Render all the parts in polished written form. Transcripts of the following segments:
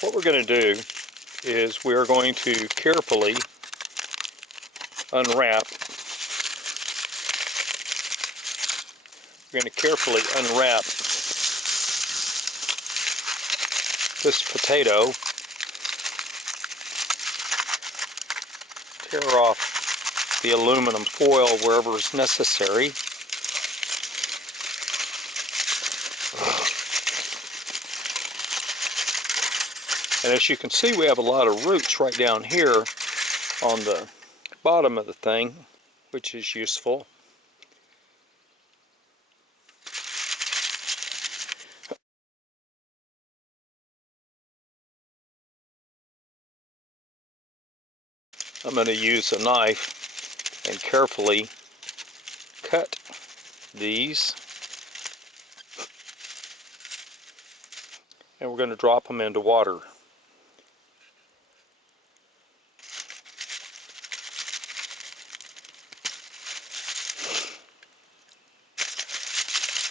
What we're going to do is we are going to carefully unwrap. We're going to carefully unwrap this potato, tear off the aluminum foil wherever is necessary. And as you can see, we have a lot of roots right down here on the bottom of the thing, which is useful. I'm going to use a knife and carefully cut these. And we're going to drop them into water.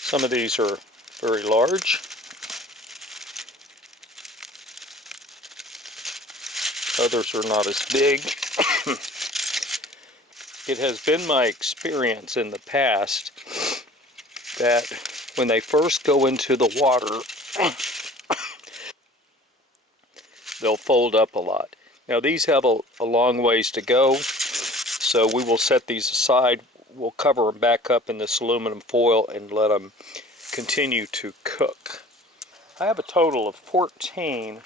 Some of these are very large. Others are not as big. It has been my experience in the past that when they first go into the water, they'll fold up a lot. Now these have a long ways to go, so we will set these aside. We'll cover them back up in this aluminum foil and let them continue to cook. I have a total of 14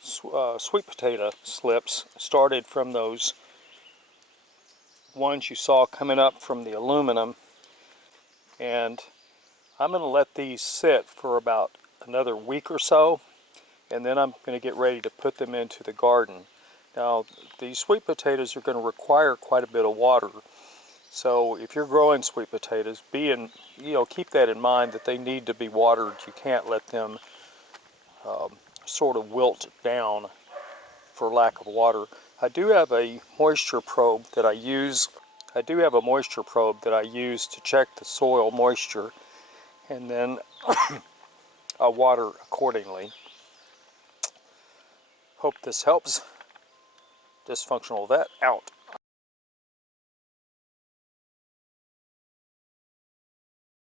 sweet potato slips, started from those ones you saw coming up from the aluminum, and I'm going to let these sit for about another week or so, and then I'm going to get ready to put them into the garden. Now these sweet potatoes are going to require quite a bit of water, so if you're growing sweet potatoes, keep that in mind, that they need to be watered. You can't let them sort of wilt down for lack of water. I do have a moisture probe that I use. To check the soil moisture, and then I water accordingly. Hope this helps. Dysfunctional vet out.